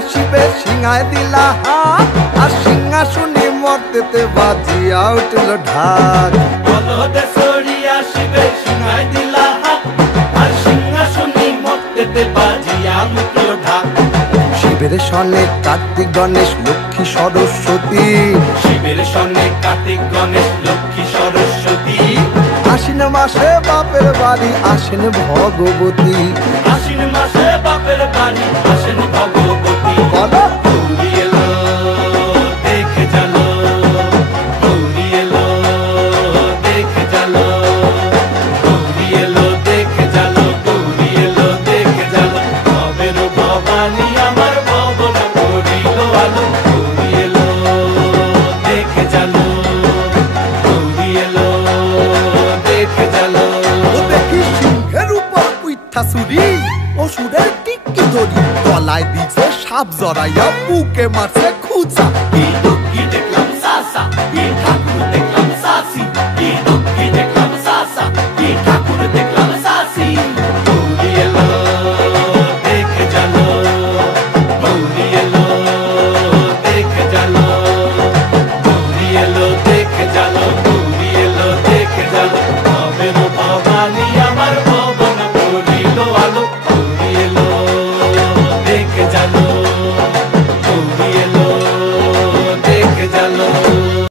আসিবে সিংহায় দিলা হাত আর সিংহাসনে মর্তেতে বাজিয়া উঠল ঢাক বলদে সরি আসিবে সিংহায় দিলা হাত আর সিংহাসনে মর্তেতে বাজিয়া উঠল ঢাক শিবের সনে কার্তিক গণেশ লক্ষ্মী সরস্বতী শিবের সনে কার্তিক গণেশ লক্ষ্মী সরস্বতী আশ্বিন মাসে বাপের বাড়ি আসেন ভগবতী আশ্বিন মাসে বাপের বাড়ি আসেন ভগবতী বলো গৌরী এলো দেখে চলো গৌরী এলো দেখে চলো গৌরী এলো দেখে চলো গৌরী এলো দেখে চলো ভবের ভবানী আমার ভবন করিল আলো গৌরী এলো দেখে চলো গৌরী এলো দেখে চলো ও দেখি সিংহের উপর উইঠা ছুরি অসুরের টিকি ধরি গলায় দিছে সাপ জড়াইয়া বুকে মারছে খুঁচা কি